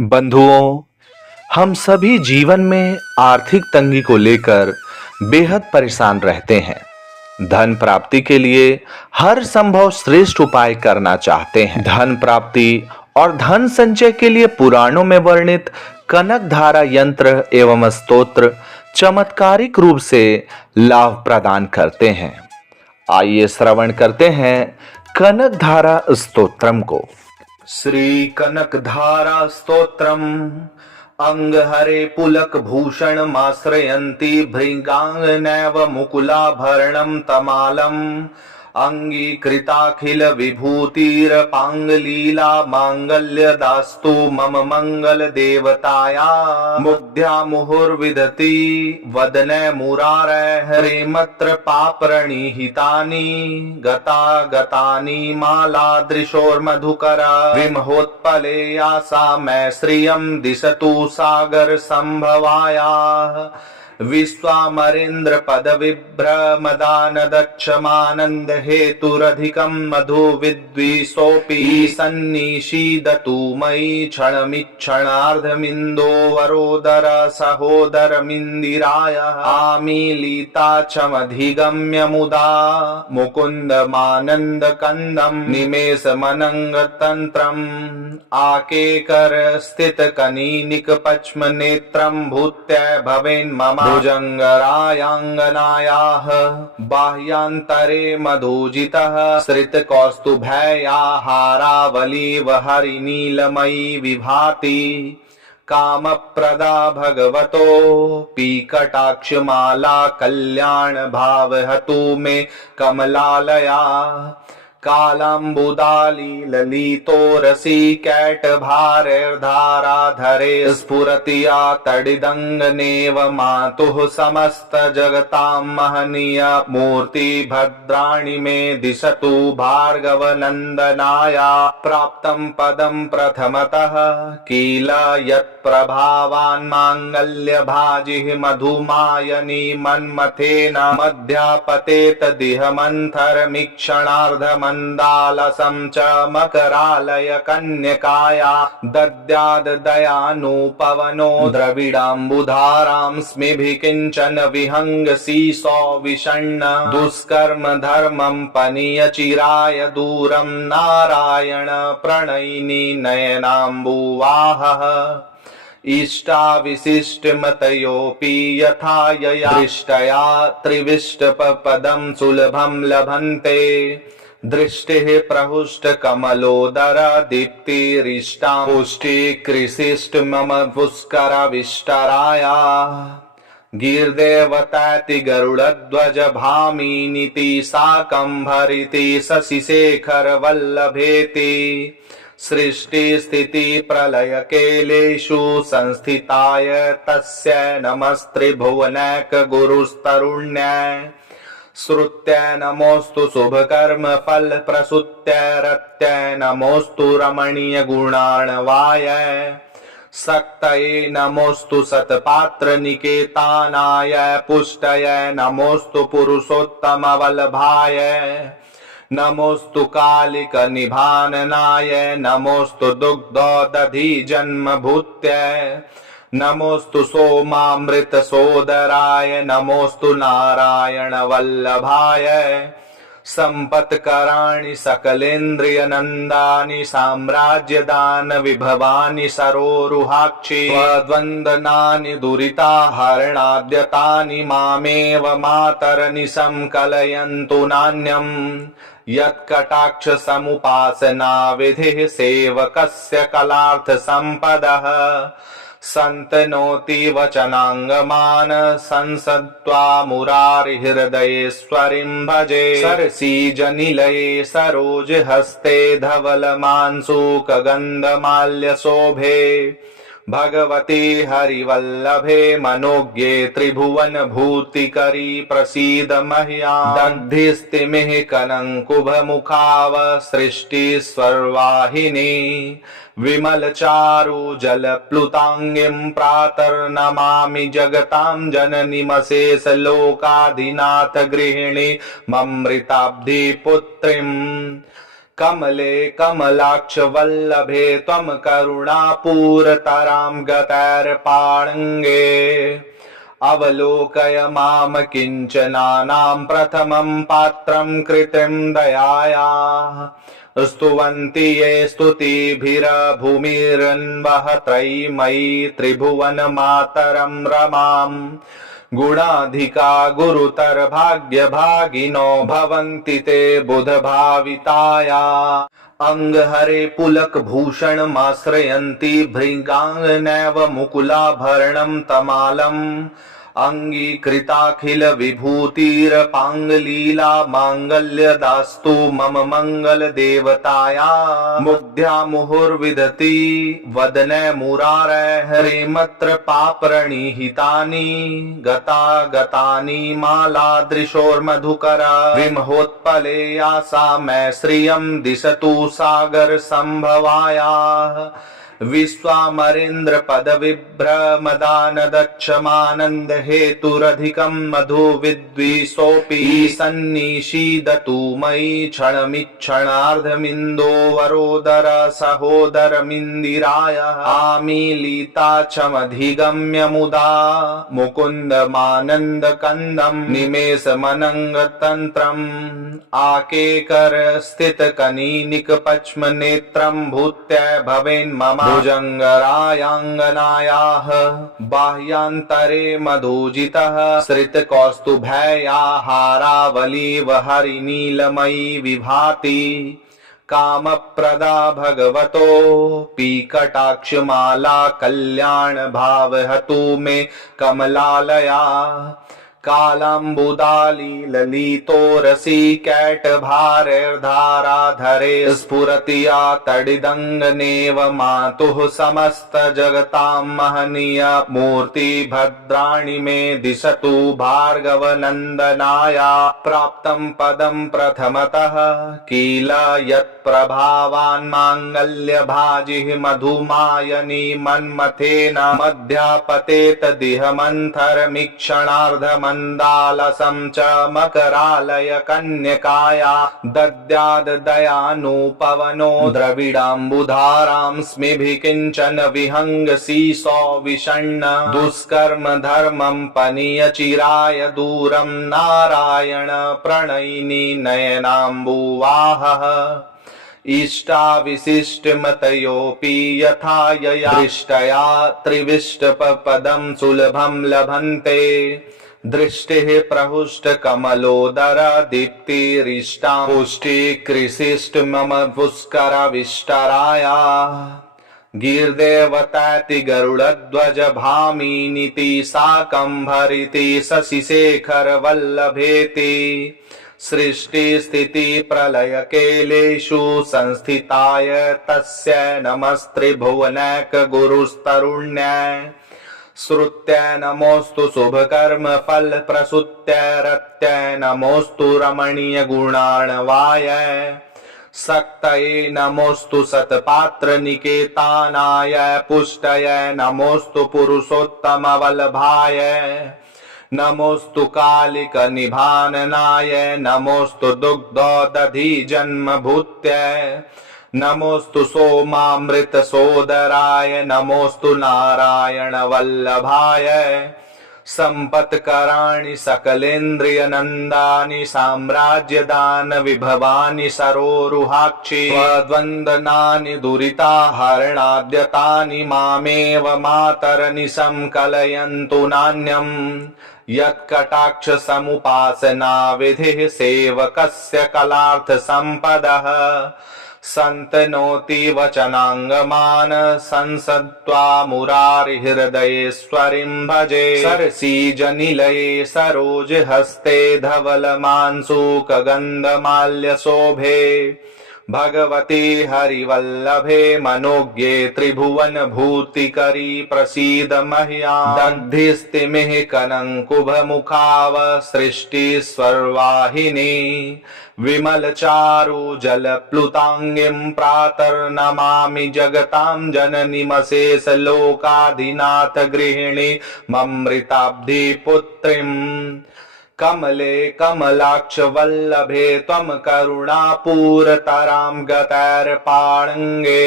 बंधुओं, हम सभी जीवन में आर्थिक तंगी को लेकर बेहद परेशान रहते हैं। धन प्राप्ति के लिए हर संभव श्रेष्ठ उपाय करना चाहते हैं। धन प्राप्ति और धन संचय के लिए पुराणों में वर्णित कनक धारा यंत्र एवं स्तोत्र चमत्कारिक रूप से लाभ प्रदान करते हैं। आइए श्रवण करते हैं कनक धारा स्तोत्रम को। श्री कनक धारा स्तोत्रम। अंग हरे पुलक भूषण माश्रयन्ति भृंगांग नैव मुकुलाभरणं तमालम अंगीकृताखिल विभूतिरपांगलीला मांगल्य दास्तु मम मंगल देवताया मुग्ध्या मुहुर्विदति वदने मुरारे हरेमत्र पापरणिहितानि गता गतानि मालादृशोर्मधुकरा विमहोत्पले यासा मै श्रियं दिशतु सागर संभवाया विश्वामरेन्द्र पद विभ्रमदान दक्षमानंद हेतुरधिकं मधु विद्विषोऽपि सन्निषीदतु मयि क्षणमिक्षणार्धमिन्दो वरोदर सहोदरमिन्दिराय आमीलिता चमधिगम्य मुदा मुकुन्दमानन्द कन्दं निमेषमनङ्गतन्त्रम् आकेकर स्थित कनीनिक पच्म नेत्रं भूत्य भवेन्मम भुजंगरायांगनायाः बाह्यांतरे मधुजितः श्रित कौस्तुभया हारावलीव हरिनीलमयी विभाति कामप्रदा भगवतो पीकटाक्षमाला कल्याण भावहतु मे कमलालया कालाम्बुदाली ललितोरसी कैटभारैर्धाराधरे स्फुरतिया तडिदङ्गनेव मातुः समस्त जगतां महनीय मूर्ति भद्राणि मे दिशतु भार्गवनन्दनाया प्राप्तं पदं प्रथमतः किल यत्प्रभावान् माङ्गल्यभाजिः मधुमायनी मन्मथेन मध्यापतेत दिह मन्थरमीक्षणार्धमन्दालसं च मकरालय कन्यकाया दद्याद् दयानुपवनो द्रविडाम्बुधारां स्मिभिः किञ्चन विहङ्गसीसो विषण्ण दुष्कर्म धर्मं पनीय चिराय दूरं नारायण प्रणयिनी नयनाम्बुवाहः इष्टाविशिष्टमतयोऽपि यथा यया दृष्टया त्रिविष्टपदं सुलभं लभन्ते दृष्टिः प्रहुष्टकमलोदर दीप्तिरिष्टां पुष्टिकृशिष्टमम पुष्करविष्टराया गिर्देवताति गरुडध्वज भामिनीति साकम्भरिति शशिशेखर वल्लभेति सृष्टि स्थिति प्रलय केलेषु संस्थिताय तस्य नमस्त्रिभुवनैक गुरुस्तरुण्याय श्रुत्यै नमोस्तु शुभकर्म फल प्रसूत्यै नमोस्तु रमणीय गुणार्णवाय सक्तये नमोस्तु सत्पात्र निकेतानाय पुष्टये नमोस्तु पुरुषोत्तम वल्लभाय नमोस्तु कालिक निभाननाय नमोस्तु दुग्धोदधि जन्म भूत्यै नमोस्तु सोमामृत सोदराय नमोस्तु नारायण वल्लभाय संपत्कराणि सकलेन्द्रिय नंदानि साम्राज्यदान विभवानि सरोरुहाक्षि द्वंदनानि दुरिताहरणाद्यतानि मामेव मातरनिशं कलयन्तु नान्यम् यत्कटाक्ष समुपासना विधिः सेवकस्य कलार्थ संपदः संतनोति वचनांगमान संसत्वा मुरारिहृदयेश्वरीं भजे सरसीजनिलये सरोज हस्ते धवल मांसूकगन्धमाल्य शोभे भगवती हरिवल्लभे मनोज्ञे त्रिभुवन भूतिकरी प्रसीद मह्याम् दग्धिस्तिमिः कनङ्कुभ मुखाव सृष्टिस्वर्वाहिनी विमल चारु जल प्लुतांगिं प्रातर्नमामि जगतां जननीमशेष लोकाधिनाथ गृहिणी ममृताब्धि पुत्रीम् कमले कमलाक्ष वल्लभे त्वं करुणापूरतरां गतैर्पाणङ्गे अवलोकय मां किञ्चनानां प्रथमं पात्रं कृतिं दयायाः स्तुवन्ति ये स्तुतिभिर्भूमिरन्वः त्रयीमयी त्रिभुवनमातरं रमाम् गुणाधिका गुरुतर भाग्यभागिनो भवन्ति ते बुधभाविताया अंगहरे पुलक भूषणमाश्रयन्ति भृङ्गाङ्गनैव मुकुलाभरणं तमालम् अंगीकृताखिल विभूतिरपाङ्गलीला माङ्गल्यदास्तु मम मंगल देवताया मुग्ध्या मुहुर्विदति वदने मुरारे हरेमत्र पापरणिहितानि गता गतानि मालादृशोर्मधुकरा विमहोत्पले यासा मै श्रियं दिशतु सागर संभवायाः विश्वामरेन्द्र पदविभ्रमदानदक्षमानन्द हेतुरधिकं मधु विद्विषोऽपि सन्निषीदतु मयि क्षणमिक्षणार्धमिन्दो वरोदर सहोदरमिन्दिराय आमीलिता क्षमधिगम्य मुदा मुकुन्दमानन्दकन्दं निमेषमनङ्गतन्त्रम् आकेकर स्थितकनीनिकपक्ष्मनेत्रं भूत्या भवेन् मम भुजङ्गरायाङ्गनायाः बाह्यान्तरे मधुजितः श्रितकौस्तुभया हारावलीव हरिनीलमयी विभाति कामप्रदा भगवतो पीकटाक्षमाला कल्याण भावहतु मे कमलालया कालाम्बुदाली ललितोरसी कैटभारैर्धाराधरे स्फुरतिया तडिदङ्गनेव मातुः समस्त जगतां महनीय मूर्ति भद्राणि मे दिशतु भार्गवनन्दनाया प्राप्तं पदं प्रथमतः किल यत्प्रभावान् माङ्गल्यभाजिः मधुमायनी मन्मथेन मध्यापतेत दिह मन्थरमीक्षणार्धमन्दालसं च मकरालय कन्यकाया दद्याद् दयानुपवनो द्रविडाम्बुधारां स्मिभिः किञ्चन विहङ्गसीसो विषण्ण दुष्कर्म धर्मं पनीय चिराय दूरं नारायण प्रणयिनी नयनाम्बुवाहः इष्टाविशिष्टमतयोऽपि यथा यया दृष्टया त्रिविष्टपदं सुलभं लभन्ते दृष्टिः प्रहुष्टकमलोदर दीप्तिरिष्टां पुष्टिकृशिष्ट मम पुष्कराविष्टराया गिर्देवताति गरुडध्वज भामिनीति शाकम्भरिति शशिशेखर वल्लभेति सृष्टि स्थिति प्रलय केलेषु संस्थिताय तस्य नमस्त्रिभुवनैक गुरुस्तरुण्याय श्रुत्यै नमोस्तु शुभकर्म फल प्रसूत्यै नमोस्तु रमणीय गुणार्णवाय सक्तये नमोस्तु सत्पात्र निकेतानाय पुष्टये नमोस्तु पुरुषोत्तम वल्लभाय नमोस्तु कालिक निभाननाय नमोस्तु दुग्धोदधि जन्म भूत्यै नमोस्तु सोमामृत सोदराय नमोस्तु नारायण वल्लभाय संपत्कराणि सकलेन्द्रिय नंदानि साम्राज्यदान विभवानि सरोरुहाक्षि द्वन्द्वनानि दुरिताहरणाद्यतानि मामेव मातरनिशं कलयन्तु नान्यम् यत्कटाक्ष समुपासना विधिः सेवकस्य कलार्थ संपदः संतनोति वचनांगमान संसत्वा मुरारिहृदयेश्वरीं भजे सरसीजनिलये सरोज हस्ते धवल मांसूकगन्धमाल्य शोभे भगवती हरिवल्लभे मनोज्ञे त्रिभुवन भूतिकरी प्रसीद मह्याम् दग्धिस्तिमिः कनङ्कुभ मुखाव सृष्टिस्वर्वाहिनी विमल चारु जल प्लुतांगिं प्रातर्नमामि जगतां जननीमशेष लोकाधिनाथ गृहिणी ममृताब्धि पुत्रीम् कमले कमलाक्ष वल्लभे त्वं करुणापूरतरां गतैर्पाणङ्गे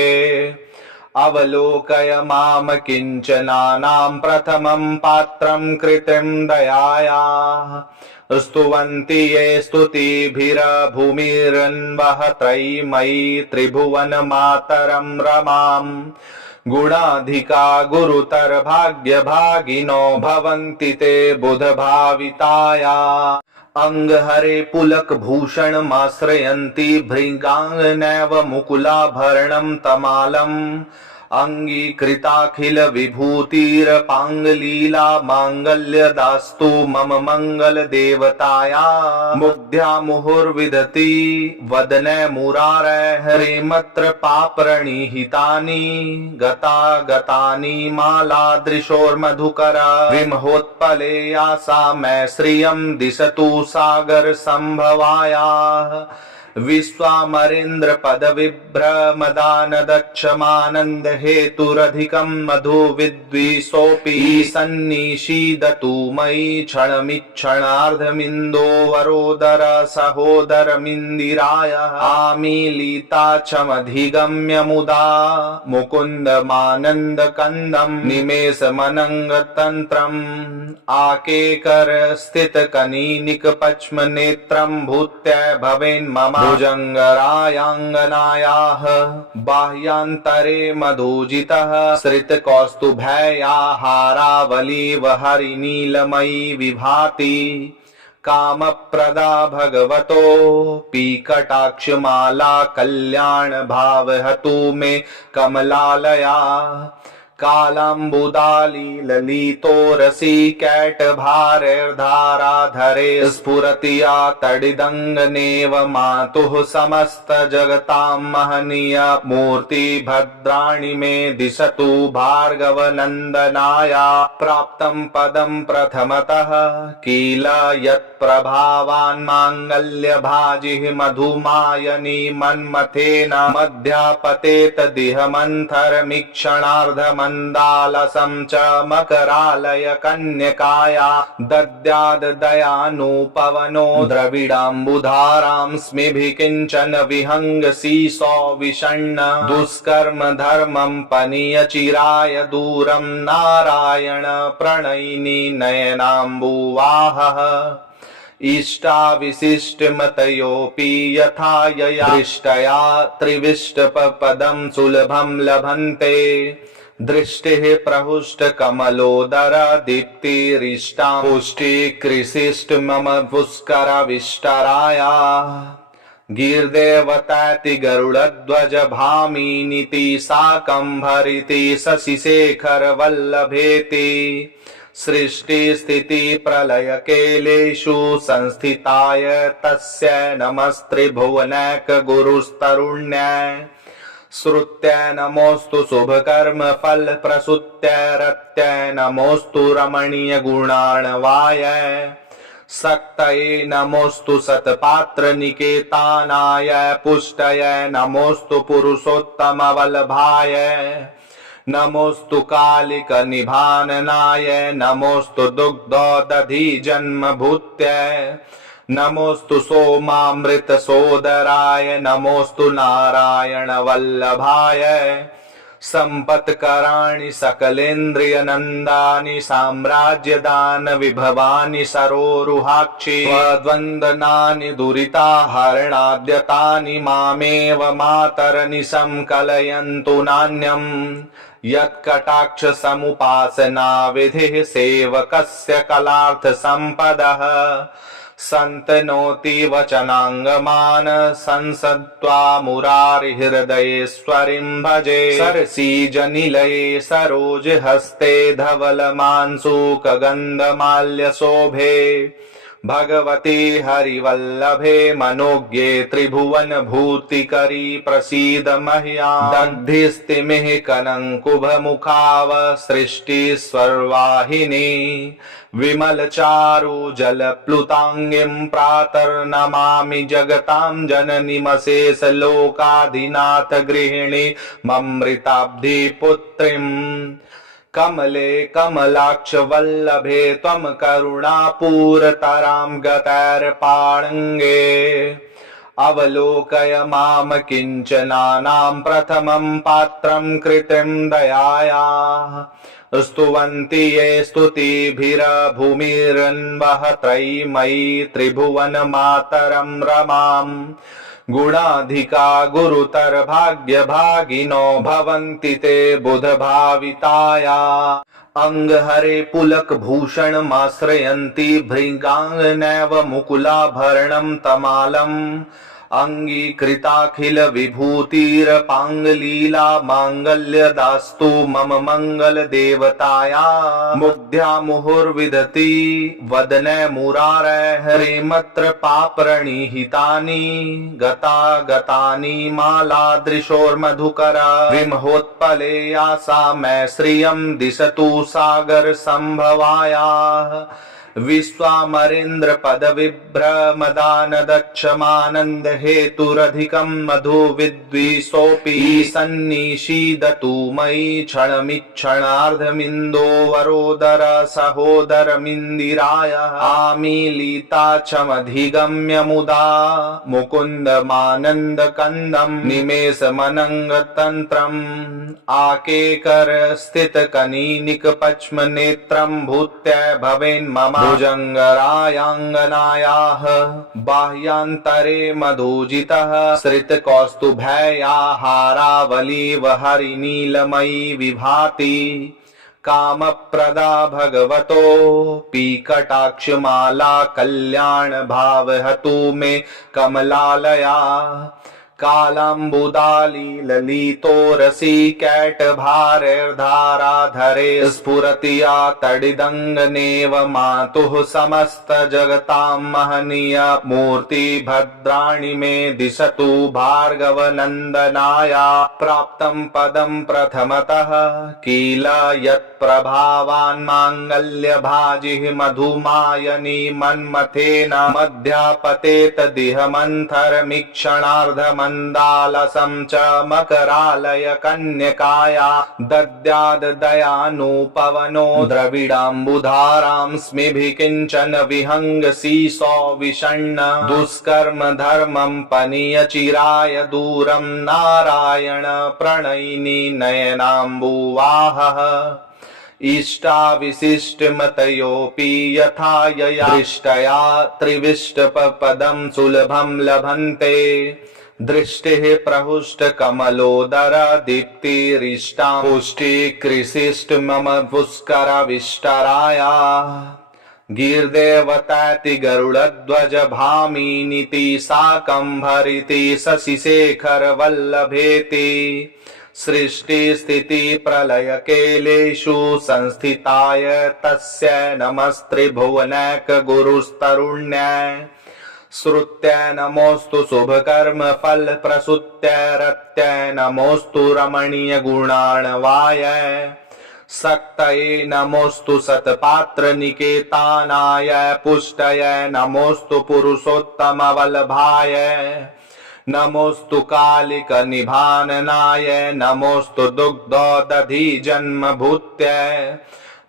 अवलोकय माम किञ्चनानां प्रथमं पात्रं कृतिं दयायाः स्तुवन्ति ये स्तुतिभिर्भूमिरन्वः त्रयीमयी त्रिभुवनमातरं रमाम् गुणाधिका गुरुतर भाग्यभागिनो भवन्ति ते बुधभाविताया अंगहरे पुलक भूषणमाश्रयन्ति भृङ्गाङ्गनैव मुकुलाभरणं तमालम् अंगीकृताखिल विभूतिरपाङ्गलीला माङ्गल्यदास्तु मम मंगल देवताया मुग्ध्या मुहुर्विदति वदने मुरारे हरेमत्र पापरणिहितानि गता गतानि मालादृशोर्मधुकरा विमहोत्पले यासा मै श्रियं दिशतु सागर संभवायाः विश्वामरेन्द्र पद विभ्रमदान दक्षमानंद हेतुरधिकं मधु विद्विषोऽपि सन्निषीदतु मयि क्षणमिक्षणार्धमिन्दो वरोदर सहोदरमिन्दिराय आमीलिता चमधिगम्य मुदा मुकुन्दमानन्द कन्दं निमेषमनङ्गतन्त्रम् आकेकर स्थित कनीनिक पच्म नेत्रं भूत्य भवेन् मम भुजङ्गरायाङ्गनायाः बाह्यान्तरे मधुजितः श्रितकौस्तुभया हारावलीव हरिनीलमयी विभाति कामप्रदा भगवतो पीकटाक्षमाला कल्याण भावहतु मे कमलालया कालाम्बुदाली ललितो रसी कैटभारैर्धाराधरे स्फुरतिया तडिदङ्गनेव मातुः समस्त जगतां महनीय मूर्ति भद्राणि मे दिशतु भार्गवनन्दनाया प्राप्तं पदं प्रथमतः किल यत्प्रभावान् माङ्गल्यभाजिः मधुमायनी मन्मथेन मध्यापतेत दिह मन्थरमीक्षणार्धमन्दालसं च मकरालय कन्यकाया दद्याद् दयानुपवनो द्रविडाम्बुधारां स्मिभिः किञ्चन विहङ्गसीसो विषण्ण दुष्कर्म धर्मं पनीय चिराय दूरं नारायण प्रणयिनी नयनाम्बुवाहः इष्टाविशिष्टमतयोऽपि यथा यया दृष्टया त्रिविष्टपदं सुलभं लभन्ते दृष्टिः प्रहुष्टकमलोदर दीप्तिरिष्टां पुष्टिकृशिष्ट मम पुष्करविष्टराया गीर्देवताति गरुडध्वज भामिनीति साकम्भरिति शशिशेखर वल्लभेति सृष्टि स्थिति प्रलय केलेषु संस्थिताय तस्य नमस्त्रिभुवनैक गुरुस्तरुण्याय श्रुत्य नमोस्तु शुभकर्म फल प्रसूत्य नमोस्तु रमणीय गुणार्णवाय सक्तये नमोस्तु सत्पात्र निकेतानाय पुष्टये नमोस्तु पुरुषोत्तम वल्लभाय नमोस्तु कालिक निभाननाय नमोस्तु दुग्धोदधि जन्म भूत्य नमोस्तु सोमामृत सोदराय नमोस्तु नारायण वल्लभाय संपत्कराणि सकलेन्द्रिय नंदानि साम्राज्यदान विभवानि सरोरुहाक्षि द्वन्द्वनानि दुरिताहरणाद्यतानि मामेव मातरनिशं कलयन्तु नान्यम् यत्कटाक्ष समुपासना विधिः सेवकस्य कलार्थ संपदः संतनोति वचनांगमान संसद्वा मुरारिहृदयेश्वरीं भजे सरसीजनिलये सरोज हस्ते धवलमांसूकगन्धमाल्य शोभे भगवती हरिवल्लभे मनोज्ञे त्रिभुवन भूतिकरी प्रसीद मह्याम् दग्धिस्तिमिः कनङ्कुभ मुखाव सृष्टिस्वर्वाहिनी विमल चारु जल प्लुतांगिं प्रातर्नमामि जगतां जननीमशेष लोकाधिनाथ गृहिणी ममृताब्धि पुत्रीम् कमले कमलाक्ष वल्लभे त्वं करुणापूरतरां गतैर्पाणङ्गे अवलोकय मां किञ्चनानां प्रथमं पात्रं कृतिं दयायाः स्तुवन्ति ये स्तुतिभिर्भूमिरन्वः त्रयीमयी त्रिभुवनमातरं रमां गुणाधिका गुरुतर भाग्यभागिनो भवन्ति ते बुधभाविताया अंगहरे पुलक भूषणमाश्रयन्ति भृङ्गाङ्गनैव मुकुलाभरणं तमालम् अंगीकृताखिल विभूतिरपाङ्गलीला माङ्गल्यदास्तु मम मंगल देवताया मुग्ध्या मुहुर्विदति वदने मुरारे हरेमत्र पापरणिहितानि गता गतानि मालादृशोर्मधुकरा विमहोत्पले यासा मै श्रियं दिशतु सागर संभवायाः विश्वामरेन्द्र पद विभ्रमदान दक्षमानंद हेतुरधिकं मधु विद्विषोऽपि सन्निषीदतु मयि क्षणमिक्षणार्धमिन्दो वरोदर सहोदरमिन्दिराय आमीलिता चमधिगम्य मुदा मुकुन्दमानन्द कन्दं निमेषमनङ्गतन्त्रम् आकेकर स्थित कनीनिक पच्म नेत्रं भूत्य भवेन्मम भुजङ्गरायाङ्गनायाः बाह्यान्तरे मधुजितः श्रितकौस्तुभैयाहारावलीव हरिनीलमयी विभाति कामप्रदा भगवतो पीकटाक्षमाला कल्याण भावहतु मे कमलालया कालाम्बुदाली ललितो रसी कैटभारैर्धाराधरे स्फुरतिया तडिदङ्गनेव मातुः समस्त जगतां महनीय मूर्ति भद्राणि मे दिशतु भार्गवनन्दनाया प्राप्तं पदं प्रथमतः किल यत्प्रभावान् माङ्गल्यभाजिः मधुमायनी मन्मथेन मध्यापतेत दिह मन्थरमीक्षणार्धमन्दालसं च मकरालय कन्यकाया दद्याद् दयानुपवनो द्रविडाम्बुधारां स्मिभिः किञ्चन विहङ्गसीसो विषण्ण दुष्कर्म धर्मं पनीय चिराय दूरं नारायण प्रणयिनी नयनाम्बुवाहः इष्टाविशिष्टमतयोऽपि यथा यया दृष्टया त्रिविष्टपदं सुलभं लभन्ते दृष्टिः प्रहुष्टकमलोदर दीप्तिरिष्टां पुष्टिकृशिष्ट मम पुष्करविष्टराया गीर्देवताति गरुडध्वज भामिनीति साकम्भरिति शशिशेखर वल्लभेति सृष्टि स्थिति प्रलय केलेषु संस्थिताय तस्य नमस्त्रिभुवनैक गुरुस्तरुण्याय श्रुत्य नमोस्तु शुभकर्म फल प्रसूत्य नमोस्तु रमणीय गुणार्णवाय सक्तये नमोस्तु सत्पात्र निकेतानाय पुष्टये नमोस्तु पुरुषोत्तम वल्लभाय नमोस्तु कालिक निभाननाय नमोस्तु दुग्धोदधि जन्म भूत्य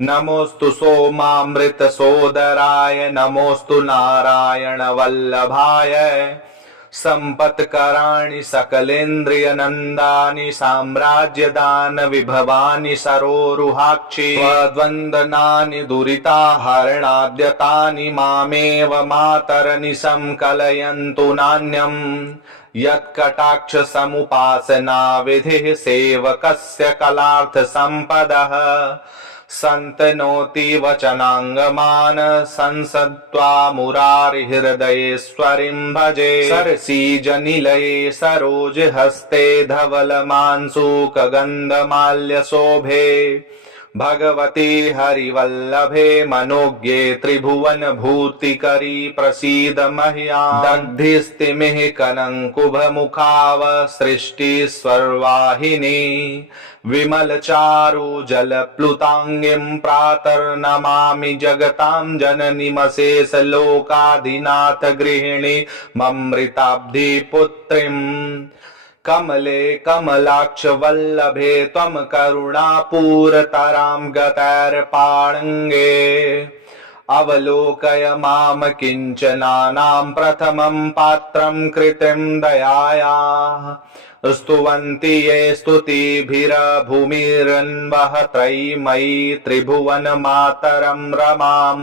नमोस्तु सोमामृत सोदराय नमोस्तु नारायण वल्लभाय संपत्कराणि सकलेन्द्रिय नंदानि साम्राज्यदान विभवानि सरोरुहाक्षि द्वन्द्वनानि दुरिताहरणाद्यतानि मामेव मातरनिशं कलयन्तु नान्यम् यत्कटाक्ष समुपासना विधिः सेवकस्य कलार्थ संपदः संतनोति वचनांगमान संसद्वा मुरारिहृदयेश्वरीं भजे सरसीजनिलये सरोज हस्ते धवलमांसूकगन्धमाल्य शोभे भगवती हरिवल्लभे मनोज्ञे त्रिभुवन भूतिकरी प्रसीद मह्याम् दग्धिस्तिमिः कनङ्कुभ मुखाव सृष्टिस्वर्वाहिनी विमल चारु जल प्लुतांगिं प्रातर्नमामि जगतां जननीमशेष लोकाधिनाथ गृहिणी ममृताब्धि पुत्रीम् कमले कमलाक्ष वल्लभे त्वं करुणापूरतरां गतैर्पाणङ्गे अवलोकय माम किञ्चनानां प्रथमं पात्रं कृतिं दयायाः स्तुवन्ति ये स्तुतिभिर्भूमिरन्वः त्रयीमयी त्रिभुवनमातरं रमां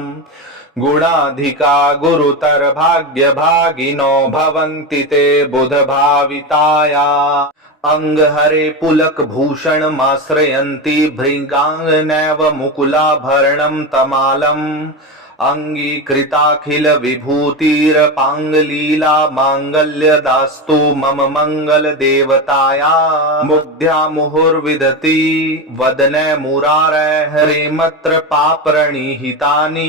गुणाधिका गुरुतर भाग्यभागिनो भवन्ति ते बुधभाविताया अंगहरे पुलक भूषणमाश्रयन्ति भृङ्गाङ्गनैव मुकुलाभरणं तमालम् अंगीकृताखिल विभूतिरपाङ्गलीला माङ्गल्यदास्तु मम मंगल देवताया मुग्ध्या मुहुर्विदति वदने मुरारे हरेमत्र पापरणिहितानि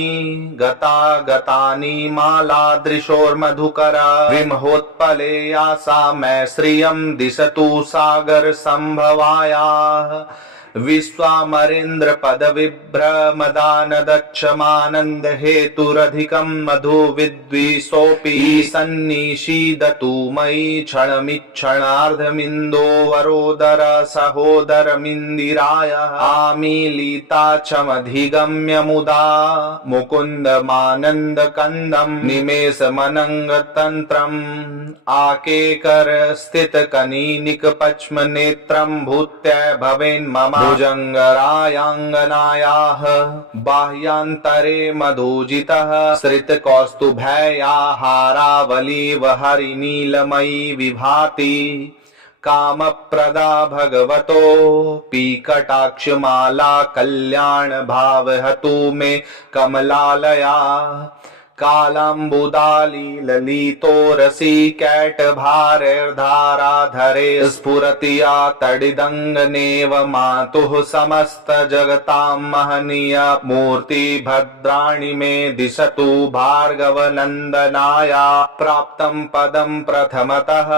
गता गतानि मालादृशोर्मधुकरा विमहोत्पले यासा मै श्रियं दिशतु सागर संभवायाः विश्वामरेन्द्र पद विभ्रमदानदक्षमानंद हेतुरधिकं मधु विद्विषोऽपि सन्निषीदतु मयि क्षणमिक्षणार्धमिन्दो वरोदर सहोदरमिन्दिराय आमीलिता चमधिगम्य मुदा मुकुन्दमानन्द कन्दं निमेषमनङ्गतन्त्रम् आकेकर स्थित कनीनिक पच्म नेत्रं भूत्य भवेन्मम भुजङ्गरायाङ्गनायाः बाह्यान्तरे मधुजितः श्रितकौस्तुभैयाहारावलीव हरिनीलमयी विभाति कामप्रदा भगवतो पीकटाक्षमाला कल्याण भावहतु मे कमलालया कालाम्बुदाली ललितो रसी कैटभारैर्धाराधरे स्फुरतिया तडिदङ्गनेव मातुः समस्त जगतां महनीय मूर्ति भद्राणि मे दिशतु भार्गवनन्दनाया प्राप्तं पदं प्रथमतः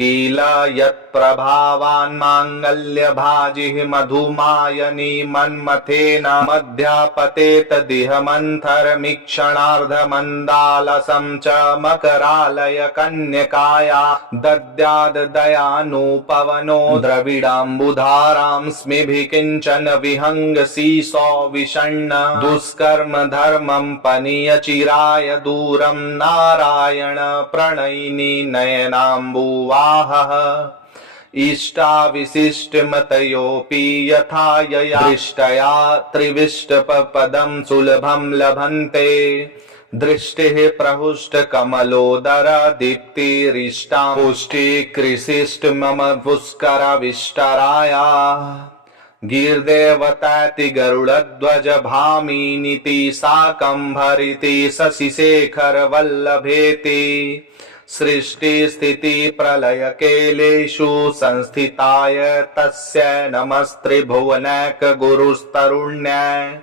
किल यत्प्रभावान् माङ्गल्यभाजिः मधुमायनी मन्मथेन मध्यापतेत दिह मन्थरमीक्षणार्धमन्दालसं च मकरालय कन्यकाया दद्याद् दयानुपवनो द्रविडाम्बुधारां स्मिभिः किञ्चन विहङ्गसीसो विषण्ण दुष्कर्म धर्मं पनीय चिराय दूरं नारायण प्रणयिनी नयनाम्बुवाहः इष्टाविशिष्टमतयोऽपि यथा यया दृष्टया त्रिविष्टपदं सुलभं लभन्ते दृष्टिः प्रहुष्टकमलोदर दीप्तिरिष्टां पुष्टिकृशिष्ट मम पुष्करविष्टराया गीर्देवताति गरुडध्वज भामिनीति साकम्भरिति शशिशेखर वल्लभेति सृष्टि स्थिति प्रलय केलेषु संस्थिताय तस्य नमस्त्रिभुवनैक गुरुस्तरुण्याय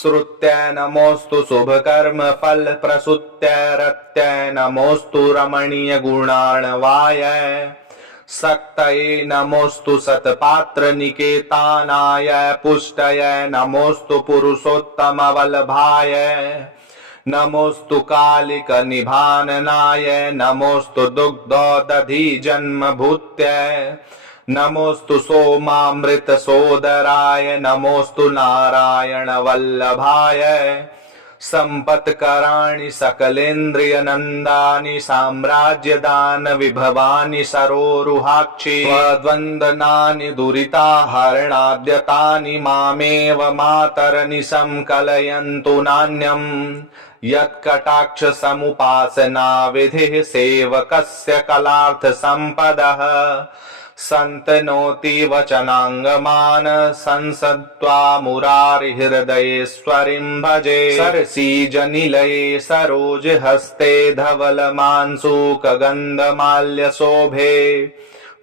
श्रुत्य नमोस्तु शुभकर्म फल प्रसूत्य नमोस्तु रमणीय गुणार्णवाय सक्तये नमोस्तु सत्पात्र निकेतानाय पुष्टये नमोस्तु पुरुषोत्तम वल्लभाय नमोस्तु कालिक निभाननाय नमोस्तु दुग्धोदधि जन्मभूत्य नमोस्तु सोमामृत सोदराय नमोस्तु नारायण वल्लभाय संपत्कराणि सकलेन्द्रिय नंदानि साम्राज्यदान विभवानि सरोरुहाक्षि द्वन्द्वनानि दुरिताहरणाद्यतानि मामेव मातरनिशं कलयन्तु नान्यम् यत्कटाक्ष समुपासना विधिः सेवकस्य कलार्थ संपदः संतनोति वचनांगमान संसत्वा मुरारिहृदयेश्वरीं भजे सरसीजनिलये सरोज हस्ते धवलमांसूकगन्धमाल्य शोभे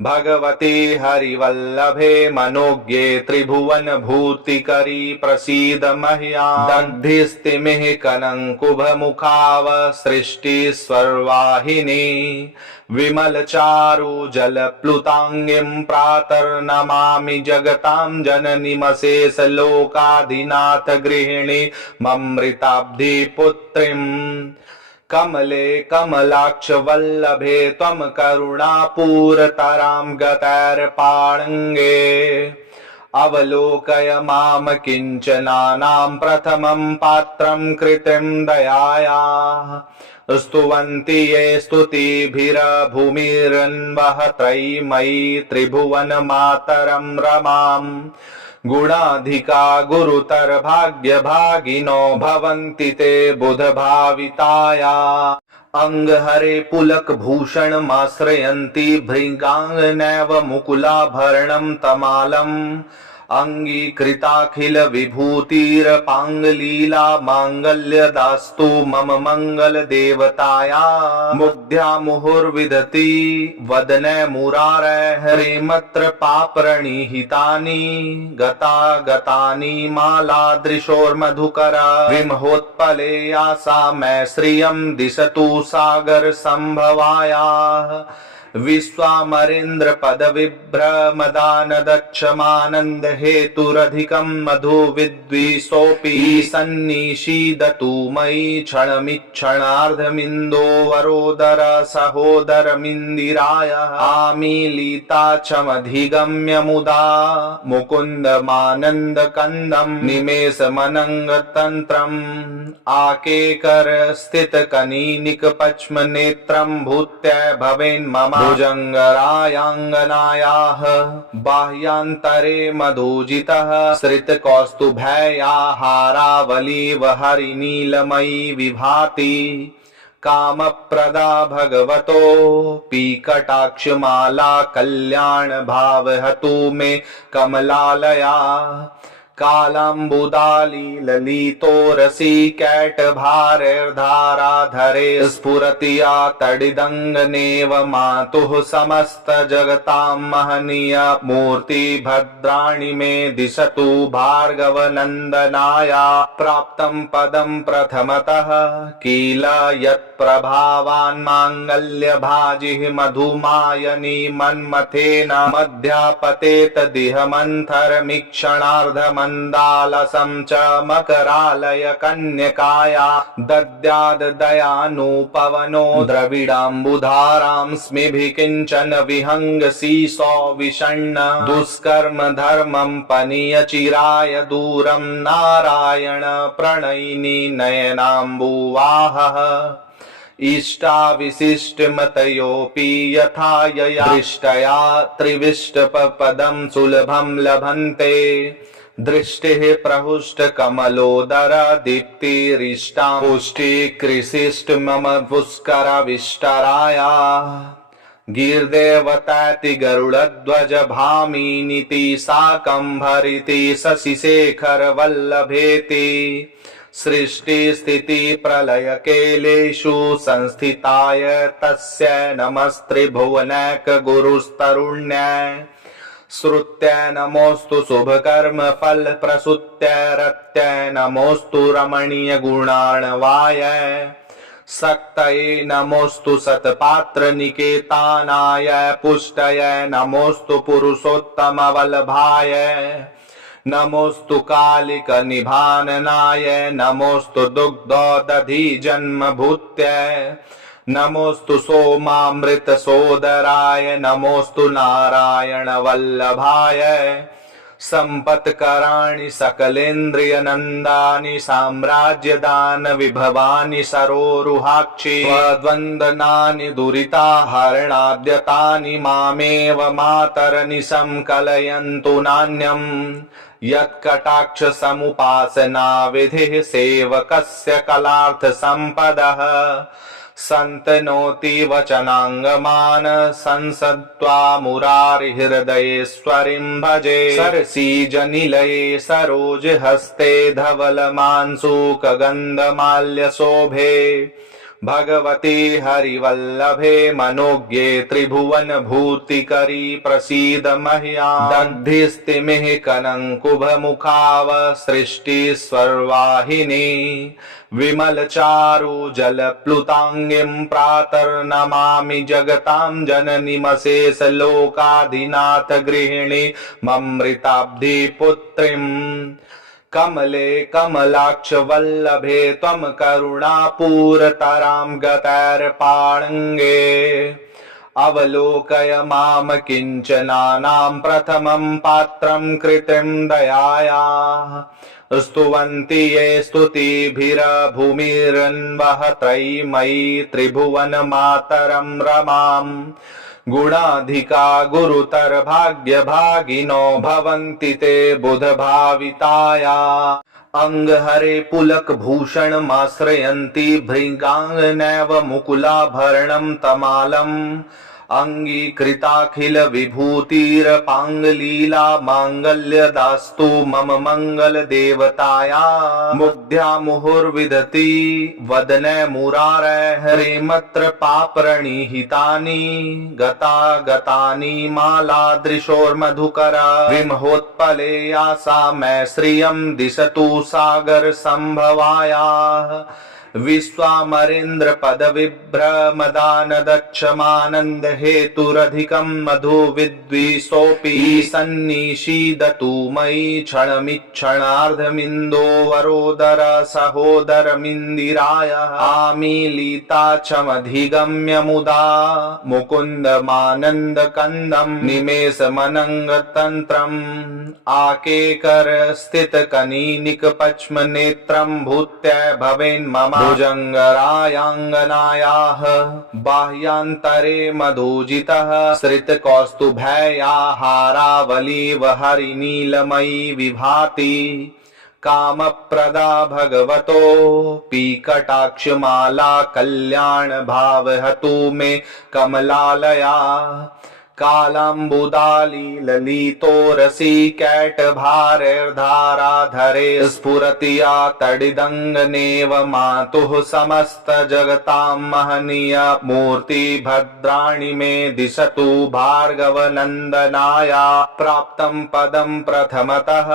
भगवती हरिवल्लभे मनोज्ञे त्रिभुवन भूतिकरी प्रसीद मह्याम् दग्धिस्तिमिः कनङ्कुभ मुखाव सृष्टिस्वर्वाहिनी विमल चारु जल प्लुतांगिं प्रातर्नमामि जगतां जननीमशेष लोकाधिनाथ गृहिणी ममृताब्धि पुत्रीम् कमले कमलाक्ष वल्लभे त्वं करुणापूरतरां गतैर्पाणङ्गे अवलोकय मां किञ्चनानां प्रथमं पात्रं कृतिं दयायाः स्तुवन्ति ये स्तुतिभिर्भूमिरन्वः त्रयीमयी त्रिभुवनमातरं रमां गुणाधिका गुरुतर भाग्यभागिनो भवन्ति ते बुधभाविताया अंगहरे पुलक भूषणमाश्रयन्ति भृङ्गाङ्गनैव मुकुलाभरणं तमालम् अंगीकृताखिल विभूतिरपाङ्गलीला माङ्गल्यदास्तु मम मंगल देवताया मुग्ध्या मुहुर्विदति वदने मुरारे हरिमत्र पापरणिहितानि गता गतानि मालादृशोर्मधुकरा विमहोत्पले यासा मै श्रियं दिशतु सागर संभवायाः विश्वामरेन्द्र पद विभ्रमदान दक्षमानंद हेतुरधिकं मधु विद्विषोऽपि सन्निषीदतु मयि क्षणमिक्षणार्धमिन्दो वरोदर सहोदरमिन्दिराय आमीलिता चमधिगम्य मुदा मुकुन्दमानन्द कन्दं निमेषमनङ्गतन्त्रम् आकेकर स्थित कनीनिक पच्म नेत्रं भूत्यै भवेन्मम भुजङ्गरायाङ्गनायाः बाह्यान्तरे मधुजितः श्रितकौस्तुभया हारावलीव हरिनीलमयी विभाति कामप्रदा भगवतो पीकटाक्षमाला कल्याण भावहतु मे कमलालया कालाम्बुदाली ललितोरसी कैटभारैर्धाराधरे स्फुरतिया तडिदङ्गनेव मातुः समस्त जगतां महनीय मूर्ति भद्राणि मे दिशतु भार्गवनन्दनाया प्राप्तं पदं प्रथमतः किल यत्प्रभावान् माङ्गल्यभाजिः मधुमायनी मन्मथेन मध्यापतेत दिह मन्थरमीक्षणार्धमन् मन्दालसं च मकरालय कन्यकाया दद्याद् दयानुपवनो द्रविडाम्बुधारां स्मिभिः किञ्चन विहङ्गसीसो विषण्ण दुष्कर्म धर्मं पनीय चिराय दूरं नारायण प्रणयिनी नयनाम्बुवाहः इष्टाविशिष्टमतयोऽपि यथा यया दृष्टया त्रिविष्टपदं सुलभं लभन्ते दृष्टिः प्रहुष्ट कमलोदर दीप्तिरिष्टां पुष्टिकृशिष्ट मम पुष्करविष्टराया गीर्देवताति गरुडध्वज भामिनीति शाकम्भरिति शशिशेखर वल्लभेति सृष्टि स्थिति प्रलय केलेषु संस्थिताय तस्य नमस्त्रिभुवनैक गुरुस्तरुण्याय श्रुत्य नमोस्तु शुभकर्म फल प्रसूत्य रत्य नमोस्तु रमणीय गुणार्णवाय सक्तये नमोस्तु सत्पात्र निकेतानाय पुष्टय नमोस्तु पुरुषोत्तम वल्लभाय नमोस्तु कालिक निभाननाय नमोस्तु दुग्धोदधि जन्मभूत्य नमोस्तु सोमामृत सोदराय नमोस्तु नारायण वल्लभाय संपत्कराणि सकलेन्द्रिय नंदानि साम्राज्यदान विभवानि सरोरुहाक्षि द्वन्द्वनानि दुरिताहरणाद्यतानि मामेव मातरनिशं कलयन्तु नान्यम् यत्कटाक्ष समुपासना विधिः सेवकस्य कलार्थ संपदः संतनोति वचनांगमान संसत्वा मुरारिहृदयेश्वरीं भजे सरसीजनिलये सरोज हस्ते धवलमांसूकगन्धमाल्यशोभे भगवती हरिवल्लभे मनोज्ञे त्रिभुवन भूतिकरी प्रसीद मह्याम् दग्धिस्तिमिः कनङ्कुभमुखाव सृष्टिस्वर्वाहिनी विमल चारु जल प्लुतांगिं प्रातर्नमामि जगतां जननीमशेष लोकाधिनाथ गृहिणी ममृताब्धि पुत्रीं कमले कमलाक्ष वल्लभे त्वं करुणापूरतरां गतैर्पाणङ्गे अवलोकय माम किञ्चनानां प्रथमं पात्रं कृतिं दयायाः स्तुवन्ति ये स्तुतिभिर्भूमिरन्वः त्रयीमयी त्रिभुवनमातरं रमाम् गुणाधिका गुरुतर भाग्यभागिनो भवन्ति ते बुधभाविताया अंगहरे पुलक भूषणमाश्रयन्ति भृङ्गाङ्गनैव मुकुलाभरणं तमालम् अंगीकृताखिल विभूतिरपाङ्गलीला माङ्गल्यदास्तु मम मंगल देवताया मुग्ध्या मुहुर्विदति वदने मुरारे हरेमत्र पापरणिहितानि गता गतानि मालादृशोर्मधुकरा विमहोत्पले यासा मै श्रियं दिशतु सागर संभवायाः विश्वामरेन्द्र पद विभ्रमदान दक्षमानंद हेतुरधिकं मधु विद्विषोऽपि सन्निषीदतु मयि क्षणमिक्षणार्धमिन्दो वरोदर सहोदरमिन्दिराय आमीलिता चमधिगम्य मुदा मुकुन्दमानन्द कन्दं निमेषमनङ्गतन्त्रम् आकेकर स्थित कनीनिक पच्म नेत्रं भूत्यै भवेन्मम भुजङ्गरायाङ्गनायाः बाह्यान्तरे मधुजितः श्रितकौस्तुभया हारावलीव हरिनीलमयी विभाति कामप्रदा भगवतो पीकटाक्षमाला कल्याण भावहतु मे कमलालया कालाम्बुदाली ललितोरसी कैटभारैर्धाराधरे स्फुरतिया तडिदङ्गनेव मातुः समस्त जगतां महनीय मूर्ति भद्राणि मे दिशतु भार्गवनन्दनाया प्राप्तं पदं प्रथमतः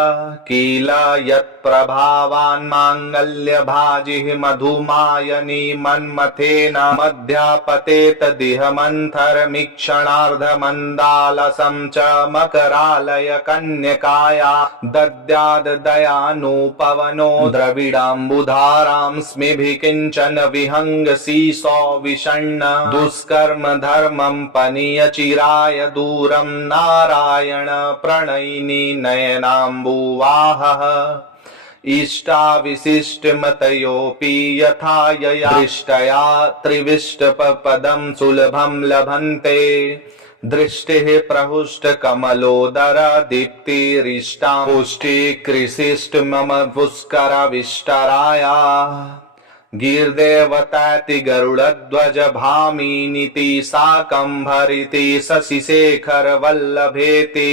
किल यत्प्रभावान् माङ्गल्यभाजिः मधुमायनी मन्मथेन मध्यापतेत दिह मन्थरमीक्षणार्धमन् मन्दालसं च मकरालय कन्यकाया दद्याद् दयानुपवनो द्रविडाम्बुधारां स्मिभिः किञ्चन विहङ्गसीसो विषण्ण दुष्कर्म धर्मं पनीय चिराय दूरं नारायण प्रणयिनी नयनाम्बुवाहः इष्टाविशिष्टमतयोऽपि यथा यया दृष्टया त्रिविष्टपदं सुलभं लभन्ते दृष्टिः प्रहुष्ट कमलोदर दीप्तिरिष्टां पुष्टिकृशिष्ट मम पुष्करविष्टराया गीर्देवताति गरुडध्वज भामिनीति शाकम्भरिति शशिशेखर वल्लभेति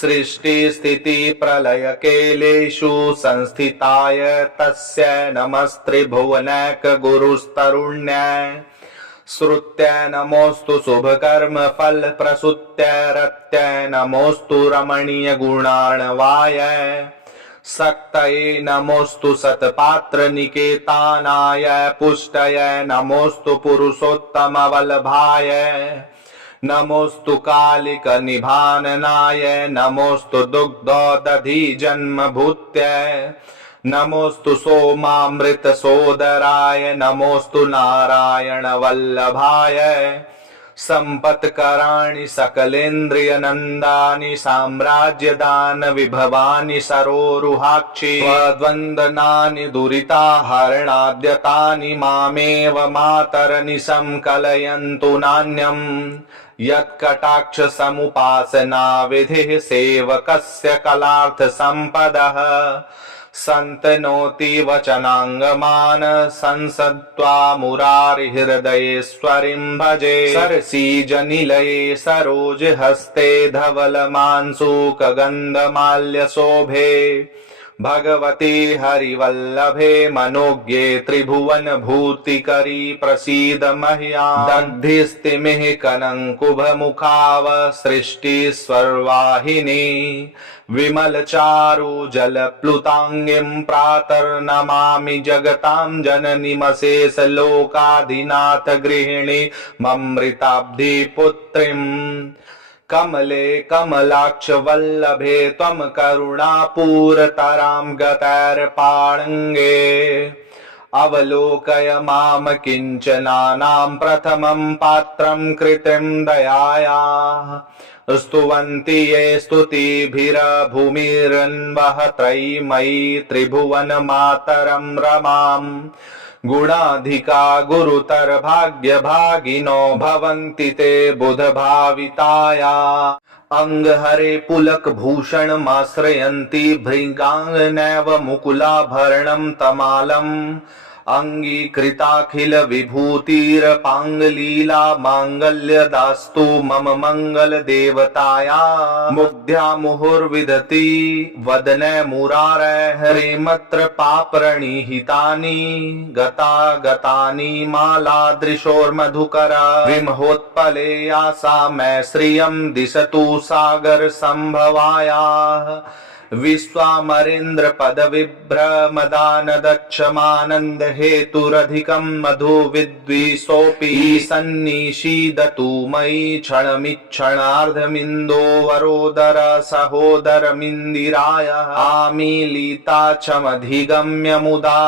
सृष्टि स्थिति प्रलय केलेषु संस्थिताय तस्य नमस्त्रिभुवनैक गुरुस्तरुण्याय श्रुत्य नमोस्तु शुभकर्म फल प्रसूत्य रत्य नमोस्तु रमणीय गुणार्णवाय सक्तये नमोस्तु सत्पात्र निकेतानाय पुष्टय नमोस्तु पुरुषोत्तम वल्लभाय नमोस्तु कालिक निभाननाय नमोस्तु दुग्धोदधि जन्मभूत्य नमोस्तु सोमामृत सोदराय नमोस्तु नारायण वल्लभाय संपत्कराणि सकलेन्द्रिय नंदानि साम्राज्यदान विभवानि सरोरुहाक्षि द्वन्द्वनानि दुरिताहरणाद्यतानि मामेव मातरनिशं कलयन्तु नान्यम् यत्कटाक्ष समुपासना विधिः सेवकस्य कलार्थ संपदः संतनोति वचनांगमान संसत्वा मुरारिहृदयेश्वरीं भजे सरसीजनिलये सरोज हस्ते धवलमांसूकगन्धमाल्यशोभे भगवती हरिवल्लभे मनोज्ञे त्रिभुवन भूतिकरी प्रसीद मह्याम् दग्धिस्तिमिः कनङ्कुभमुखाव सृष्टिस्वर्वाहिनी विमल चारु जल प्लुतांगिं प्रातर्नमामि जगतां जननीमशेष लोकाधिनाथ गृहिणी ममृताब्धि पुत्रीं कमले कमलाक्ष वल्लभे त्वं करुणापूरतरां गतैर्पाणङ्गे अवलोकय माम किञ्चनानां प्रथमं पात्रं कृतिं दयायाः स्तुवन्ति ये स्तुतिभिर्भूमिरन्वः त्रयीमयी त्रिभुवनमातरं रमाम् गुणाधिका गुरुतर भाग्यभागिनो भवन्ति ते बुधभाविताया अंगहरे पुलक भूषणमाश्रयन्ति भृङ्गाङ्गनैव मुकुलाभरणं तमालम् अंगीकृताखिल विभूतिरपाङ्गलीला माङ्गल्यदास्तु मम मंगल देवताया मुग्ध्या मुहुर्विदति वदने मुरारे हरेमत्र पापरणिहितानि गता गतानि मालादृशोर्मधुकरा विमहोत्पले यासा मै श्रियं दिशतु सागर संभवायाः विश्वामरेन्द्र पद विभ्रमदान दक्षमानंद हेतुरधिकं मधु विद्विषोऽपि सन्निषीदतु मयि क्षणमिक्षणार्धमिन्दो वरोदर सहोदरमिन्दिराय आमीलिता चमधिगम्य मुदा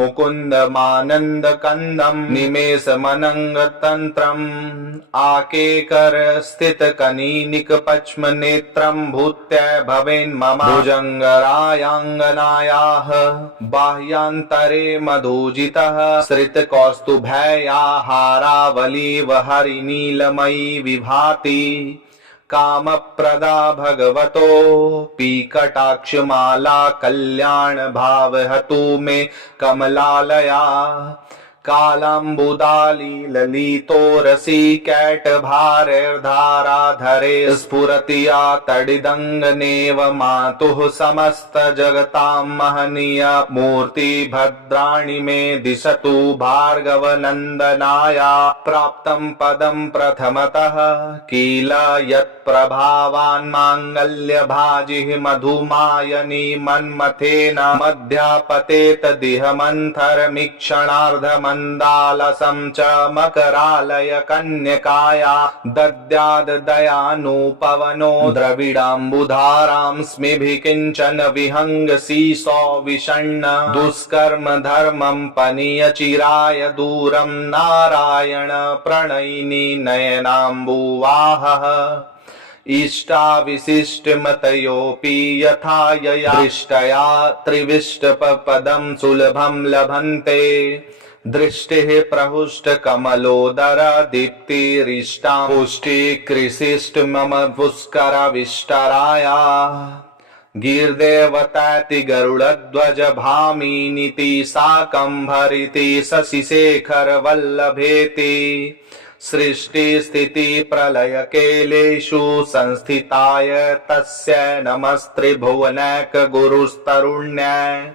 मुकुन्दमानन्द कन्दं निमेषमनङ्गतन्त्रम् आकेकर स्थित कनीनिक पच्म नेत्रं भूत्यै भवेन्मम भुजङ्गरायाङ्गनायाः बाह्यान्तरे मधुजितः श्रितकौस्तुभया हारावलीव हरिनीलमयी विभाति कामप्रदा भगवतो पीकटाक्षमाला कल्याण भावहतु मे कमलालया कालाम्बुदाली ललितोरसी कैटभारैर्धाराधरे स्फुरतिया तडिदङ्गनेव मातुः समस्त जगतां महनीय मूर्ति भद्राणि मे दिशतु भार्गवनन्दनाया प्राप्तं पदं प्रथमतः किल यत्प्रभावान् माङ्गल्यभाजिः मधुमायनी मन्मथेन मध्यापतेत दिह मन्थरमीक्षणार्धमन् मन्दालसं च मकरालय कन्यकाया दद्याद् दयानुपवनो द्रविडाम्बुधारां स्मिभिः किञ्चन विहङ्गसीसो विषण्ण दुष्कर्म धर्मं पनीय चिराय दूरं नारायण प्रणयिनी नयनाम्बुवाहः इष्टाविशिष्टमतयोऽपि यथा यया दृष्टया त्रिविष्टपदं सुलभं लभन्ते दृष्टिः प्रहुष्ट कमलोदर दीप्तिरिष्टां पुष्टिकृशिष्ट मम पुष्करविष्टराया गीर्देवताति गरुडध्वज भामिनीति शाकम्भरिति शशिशेखर वल्लभेति सृष्टि स्थिति प्रलय केलेषु संस्थिताय तस्य नमस्त्रिभुवनैक गुरुस्तरुण्याय